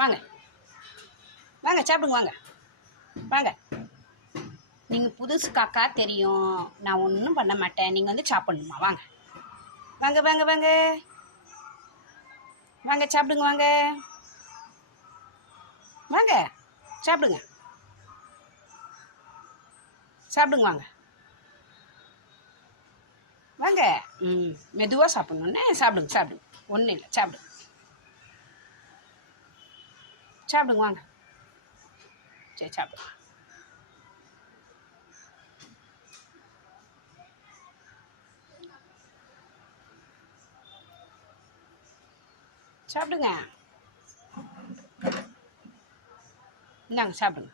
வாங்க. வாங்க சாப்பிடுங்க வாங்க. வாங்க. நீங்கள் புதுசு காக்கா தெரியும். நான் ஒன்றும் பண்ண மாட்டேன். நீங்கள் வந்து சாப்பிடணுமா? வாங்க. வாங்க வாங்க வாங்க. வாங்க சாப்பிடுங்க வாங்க. வாங்க சாப்பிடுங்க. சாப்பிடுங்க வாங்க. வாங்க. ம் மெதுவாக சாப்பிட்ணுன்னே சாப்பிடுங்க சாப்பிடுங்க. ஒன்றும் இல்லை சாப்பிடுங்க. சாப்பிடுங்க வாங்க. சரி சாப்பிடுங்க. சாப்பிடுங்க. இந்தாங்க சாப்பிடுங்க.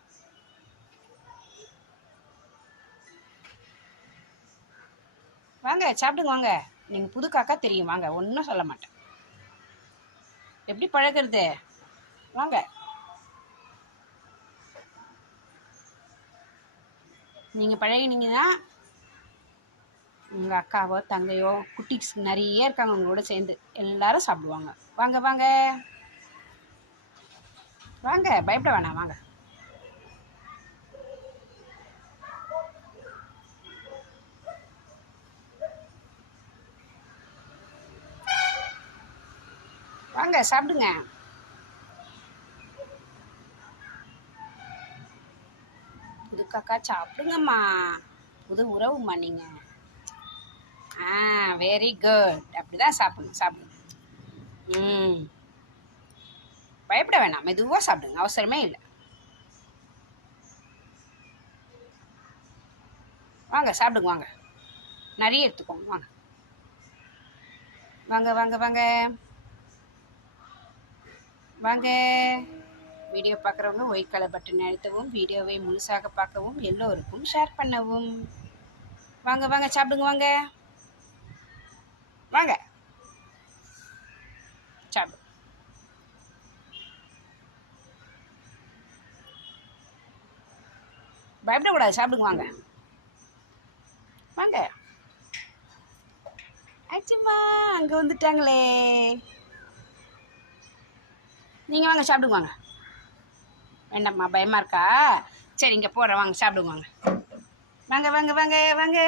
வாங்க சாப்பிடுங்க வாங்க. நீங்கள் புது காக்கா தெரியும். வாங்க ஒன்றும் சொல்ல மாட்டேன். எப்படி பழகிறது? வாங்க. நீங்கள் பழகினீங்கன்னா உங்கள் அக்காவோ தங்கையோ குட்டிஸ் நிறைய இருக்காங்க உங்களோட சேர்ந்து. எல்லாரும் சாப்பிடுவாங்க. வாங்க வாங்க. வாங்க பயப்பட வேணாம் வாங்க. வாங்க சாப்பிடுங்க. புது காக்கா சாப்பிடுங்கம்மா. புது உறவும்மா நீங்கள் ஆ வெரி குட் அப்படி தான் சாப்பிடுங்க. ம். பயப்பட வேணாம் மெதுவாக சாப்பிடுங்க அவசரமே இல்லை. வாங்க சாப்பிடுங்க வாங்க. நிறைய எடுத்துக்கோங்க வாங்க. வாங்க வாங்க வாங்க. வாங்க. வீடியோ பார்க்குறவங்க ஒயிட் கலர் பட்டன் அழுத்தவும் வீடியோவை முழுசாக பார்க்கவும் எல்லோருக்கும் ஷேர் பண்ணவும். வாங்க வாங்க சாப்பிடுங்க வாங்க. வாங்க. சாப்பிடு. பயப்படக்கூடாது சாப்பிடுங்க வாங்க. வாங்க. ஆச்சுமா அங்கே வந்துட்டாங்களே. நீங்கள் வாங்க சாப்பிடுங்க வாங்க. வேண்டாம்மா பயமாக இருக்கா? சரி இங்கே போகிறேன் வாங்க சாப்பிடுங்க வாங்க. வாங்க வாங்க வாங்க வாங்க.